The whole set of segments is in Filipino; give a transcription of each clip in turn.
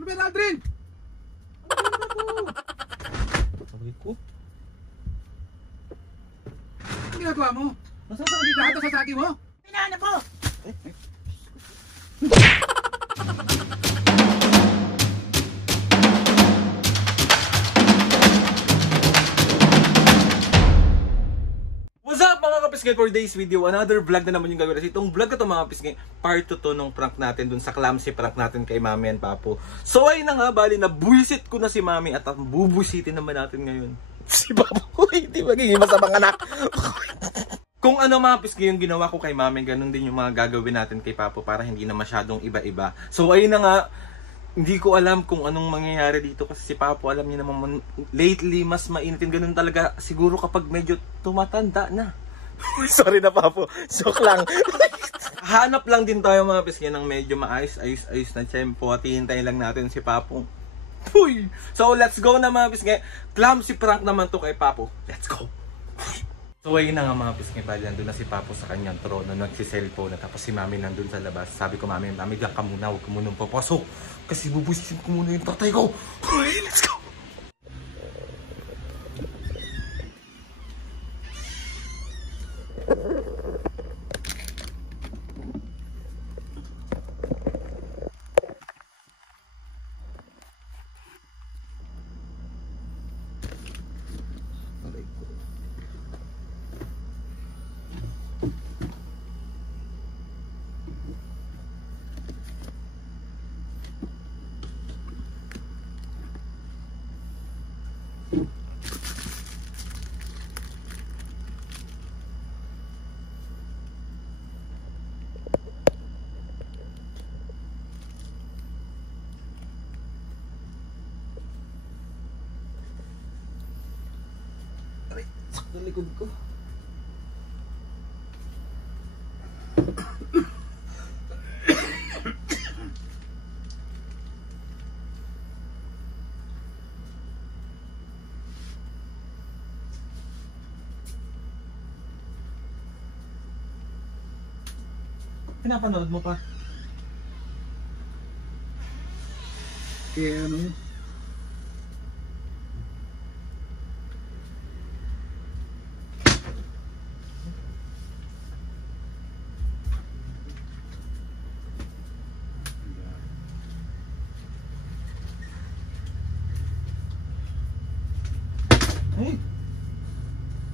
Ano ba yan, Aldrin? Sabi ko? Ano ginagawa mo? Nasasagi ka? Lahat na sasagi mo? Pinahanap ko! What's up mga kapisngay, for today's video, another vlog na naman yung gagawin. Kasi itong vlog na ito mga kapisngay, part 2 to nung prank natin dun sa clumsy prank natin kay Mami and Papo. So ayun na nga, bali nabuisit ko na si Mami at ang bubusitin naman natin ngayon si Papo. Hindi magiging masamang anak. Kung ano mga kapisngay yung ginawa ko kay Mami, ganun din yung mga gagawin natin kay Papo para hindi na masyadong iba-iba. So ayun na nga, hindi ko alam kung anong mangyayari dito kasi si Papo, alam niyo naman, lately mas mainitin, ganun talaga siguro kapag medyo tumatanda na. Sorry na Papo, joke lang. Hanap lang din tayo mga pisngi ng medyo maayos-ayos na tiyempo at hihintayin lang natin si Papo. Uy! So let's go na mga pisngi. Clumsy prank naman to kay Papo. Let's go! So ayun na nga mga pisngi, bali nandun na si Papo sa kanyang trono, nagsi-cellphone na tapos si Mami nandun sa labas. Sabi ko, Mami, diyan ka muna, huwag ka munang papasok kasi bubusin ko muna yung tatay ko. Uy, let's go! Sa likod ko. Pinapanood mo pa? Kaya ano? Hey!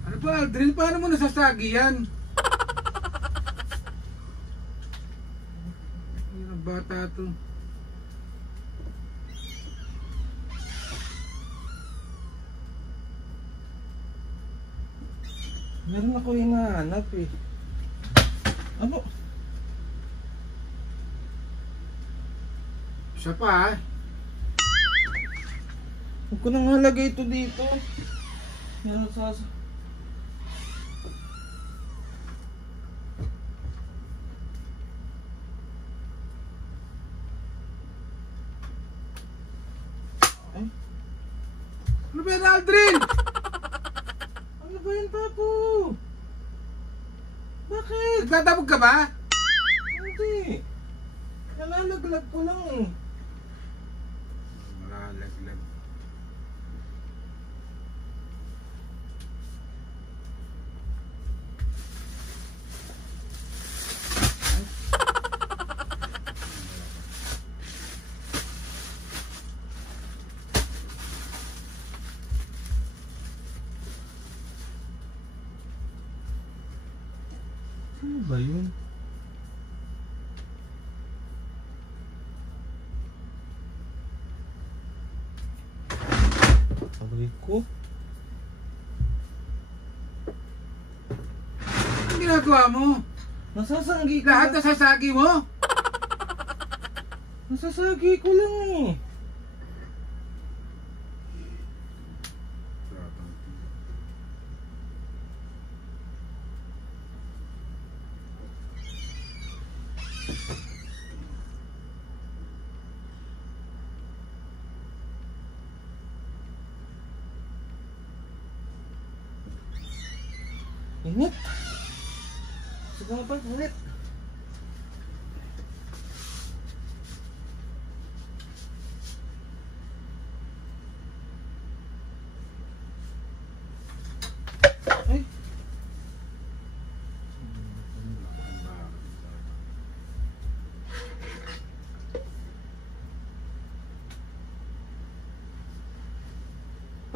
Ano ba, Aldrin? Paano mo nasasagi yan? Ang bata to. Meron ako hinahanap eh. Ano? Siya pa, ah. Huwag ko nang halagay ito dito. Meron sa... Ay? Ano ba yan, Aldrin? Ano ba yan, Papo? Bakit? Nagtatabog ka ba? Hindi. Nalalaglag ko lang eh. Malalaglag. Ano ba yun? Sabi ko? Ano ginagawa mo? Nasasagi ka. Lahat na sasagi mo? Nasasagi ko lang eh. Init. Sobrang init.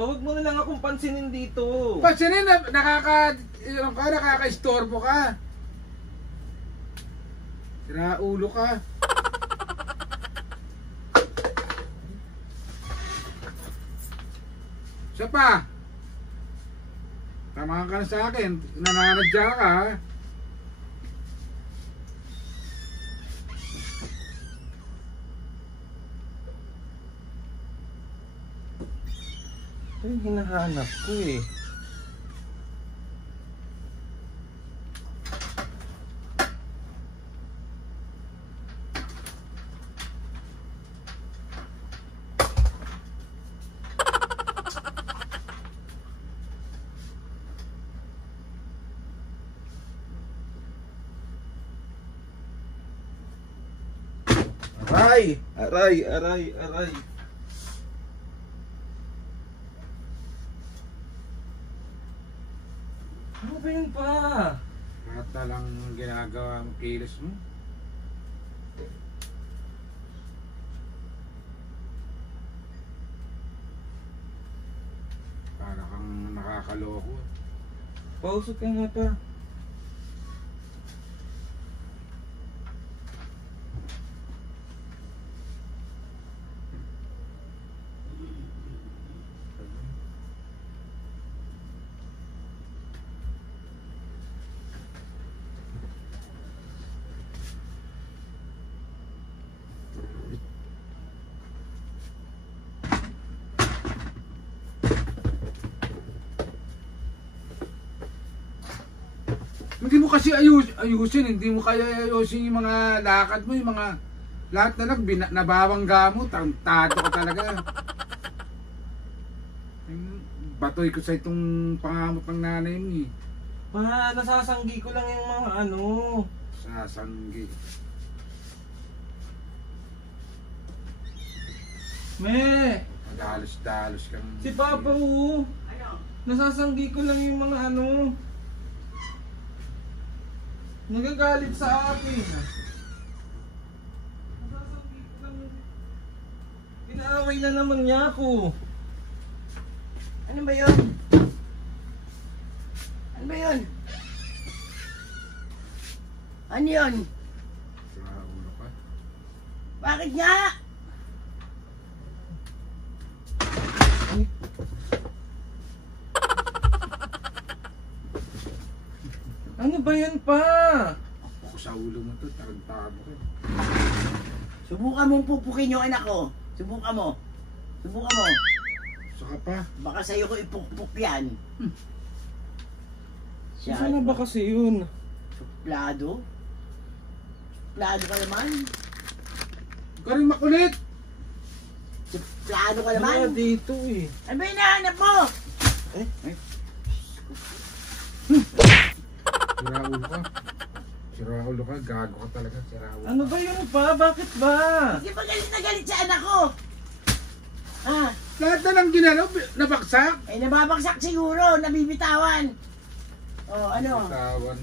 Huwag mo na lang akong pansinin dito. Pansinin na nakaka-istorbo ka. Sira ulo ka. Isa pa. Tama ka na sa akin. Nananadya ka ha. Ito yung hinahanap ko eh. Aray! Aray! Aray! Aray! Ano ba yun pa? Lahat na lang ginagawa mo, kilos mo. Para kang nakakaloko. Pausok ka nga pa. Hindi mo kasi ayusin, hindi mo kaya ayusin yung mga lakad mo, yung mga lahat na lang nabawangga mo, tantado ka talaga. Batoy ko sa itong pangamot ng nanay mo eh. Pa, nasasanggi ko lang yung mga ano. Sasanggi. Me! Dalos-dalos kang... Si Papa oo. Nasasanggi ko lang yung mga ano. Nagagalit sa akin. Nasasanggi ko lang yung... Inaaway na naman niya ako. Ano ba yun? Ano ba yun? Ano yun? Sa ulo ka. Bakit nga? Ano ba yan pa? Ako sa ulo mo to, tarantado ka. Subukan mong pupukin yung anak ko. Subukan mo. Subukan mo. Saka pa. Baka sa'yo ko ipukpuk yan. Saan na ba kasi yun? Suplado? Suplado ka naman? Huwag ka rin makulit. Suplado ka Wala naman? dito eh. Ano ba hinahanap mo? Sira ulo ka. Sira ulo ka, gago ka talaga. Sira ulo. Ano ba yun pa? Bakit ba? Hindi ba galit na galit sa anak ko? Ha? Lahat na lang ginalaw, nabaksak. Eh nababagsak siguro, nabibitawan. Oh, ano? Bitawan.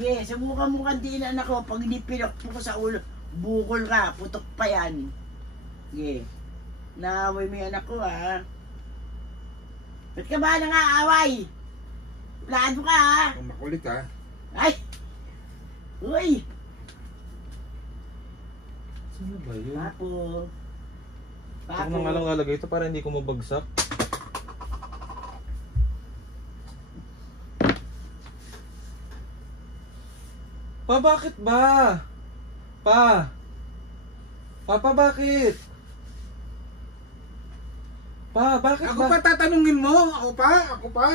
Yeah, subukan mo kantiin anak ko. Pag hindi pinakpo ko sa ulo, bukol ka, putok pa yan. Yeah. Naaway mo yung anak ko, ha? Ba't ka ba nangaaway? Plado ka, ha? Kung makulit ha. Ay! Uy! Saan ba yun? Papo. Ako na nga lang lalagay ito para hindi ko mabagsak. Pa, bakit ba? Pa! Papa, bakit? Pa, bakit Ako ba? pa tatanungin mo? Ako pa? Ako pa?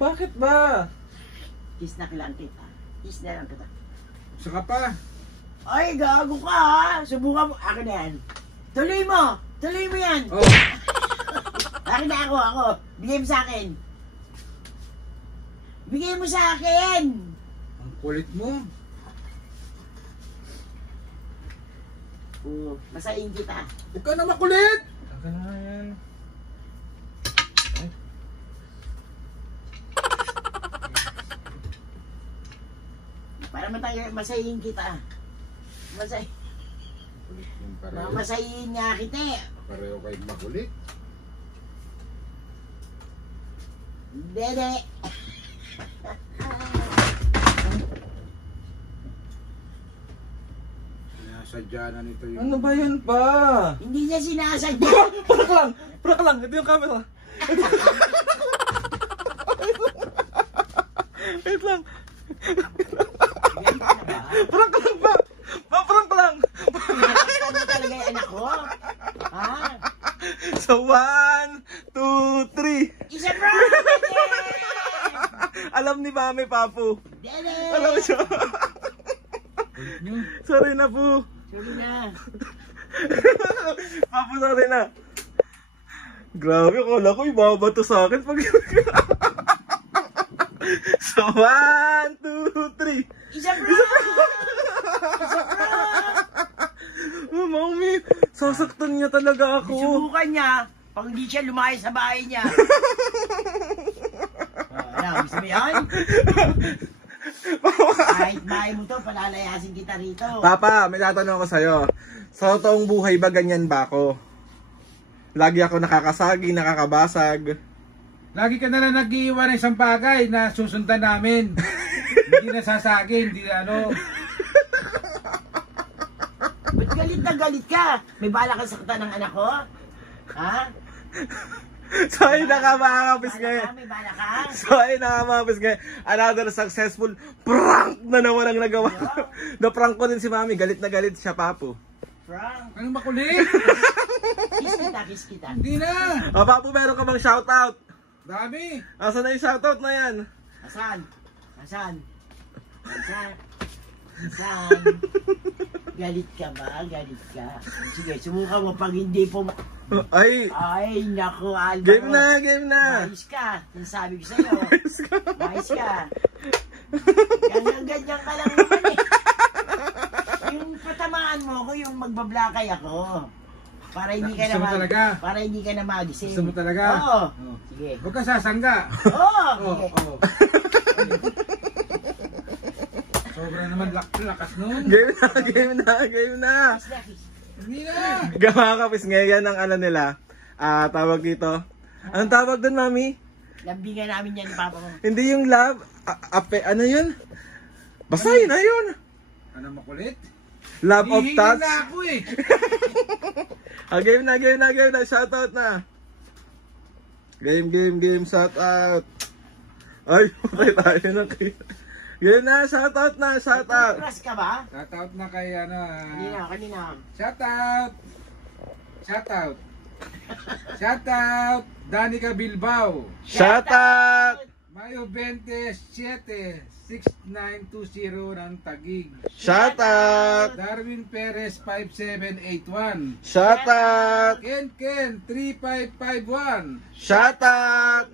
Bakit ba? Kiss na kilang kita. Kiss na lang kita. Saka pa. Ay, gago ka, ha? Subukan mo. Akin na yan. Tuloy mo! Tuloy mo yan! Oh. Akin na ako. Bigay mo sa akin. Bigay mo sa akin! Ang kulit mo. Oo, masahin kita. Huwag ka na makulit. Taka na nga yan. Para masahin kita. Masahin. Makulit yung pareho. Mamasahin nga kita eh. Pareho kayong makulit. Dede. Sinasadya na nito yung... Ano ba yan pa? Hindi niya sinasadya. Prank lang! Prank lang! Ito yung camera. Wait lang. Prank lang pa! Prank lang! Ano talaga yung anak ko? Ha? So, 1, 2, 3. Isa prank! Dede! Alam ni Mami, Papu. Dede! Alam siya. Sorry na po. Sorry na. Papu, sorry na. Grabe, akala ko ibabato sa akin pag... So, 1, 2, 3. Isa prank! Isa prank! Oh, Mami, sasaktan niya talaga ako. Subukan niya pag hindi siya lumayo sa bahay niya. Alam, gusto mo yan? Kahit bahay mo to, palalayasin kita rito. Papa, may tatanong ako sa'yo. Sa totoong buhay ba ganyan ba ako? Lagi ako nakakasagi, nakakabasag. Lagi ka na lang nag-iiwan ng isang bagay na susundan namin. Hindi nasasagi, hindi ano. Ba't galit na galit ka? May bala ka saktan ng anak ko? Ha? So, ayun na nga mga kapisngay. May bala ka? So, ayun na nga mga kapisngay. Another successful prank na naman ang nagawa. Na-prank ko din si Mami. Galit na galit siya, Papu. Frank, Anong makulit? kiss kita. Hindi na. Ah, Papu, meron ka bang shoutout? Dami. Asan na yung shoutout na yan? Asan? Asan? Asan? Galit ka ba? Galit ka? Sige, sumuka mo pag hindi po... Ay, Ay, naku, Alvaro. game na, game na. Mais ka. Sinasabi ko sa'yo. Mais ka. Ganyan-ganyan ka lang naman eh. Yung patamaan mo ko, yung magbablakay ako. Para hindi ka Gusto mo talaga? Para hindi ka na magising. Gusto mo talaga? Oo. Oh. Sige. Huwag ka sasangga. Oo. Oo, Sige. oo. Sobra naman lakas nun. Game na, game na, game na. Kiss na, kiss. Hindi na. Mga kapisngay, yan ang ano nila. Tawag dito. Anong tawag doon, Mami? Lambingan namin yan ni Papa mo. Hindi yung love. Ano yun? Basahin na yun. Ano makulit? Love of Hihingin touch. na ako eh. Game na, game na, game na. Shoutout na. Game. Shoutout. Ay, patay tayo na kayo. Game na, shoutout na, shoutout. Press ka ba? Shoutout na kay ano. Kanina. Shoutout. Shoutout. Danica Bilbao. Shoutout. Mayo 27, 6920 ng Taguig. Shoutout. Darwin Perez 5781. Shoutout. Ken 3551. Shoutout.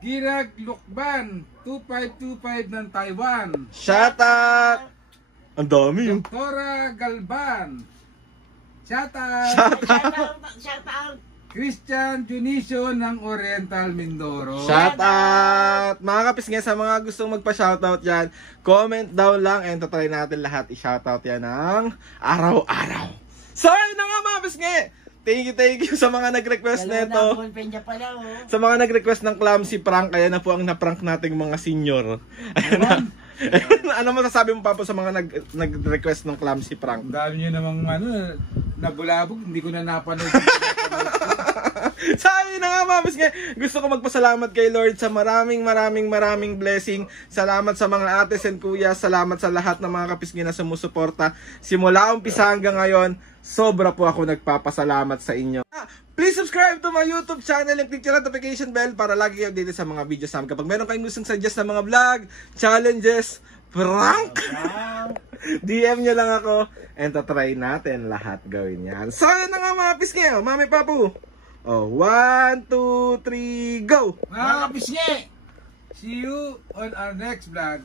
Girag Lukban 2525 ng Taiwan. Shoutout. Ang dami yun. Doktora Galban. Shoutout. Shout out. Christian Junicio ng Oriental Mindoro. Shoutout! Mga kapisngay, sa mga gustong magpa-shoutout yan, comment down lang and tatry natin lahat i-shoutout yan ng araw-araw. So, yun na nga mga kapisngay! Thank you sa mga nag-request nito. Sa mga nag-request ng clumsy prank, kaya na po ang na-prank nating mga senior. Ano masasabi mo pa po sa mga nag-request ng clumsy prank? Ang dami nyo namang nabulabog, hindi ko na napanood. Sabi na nga mga kapisngay, gusto ko magpasalamat kay Lord sa maraming blessing. Salamat sa mga ates and kuya. Salamat sa lahat ng mga kapisngay na sumusuporta. Simula umpisa hanggang ngayon, sobra po ako nagpapasalamat sa inyo. Please subscribe to my YouTube channel and click yung notification bell para lagi kayo updated sa mga videos namin. Kapag meron kayong gustong suggest na mga vlog, challenges, prank, DM nyo lang ako and tatry natin lahat gawin yan. So yun na nga mga kapisngay, Mami Papu. 1, 2, 3, go! Mga kapisngi, see you on our next vlog.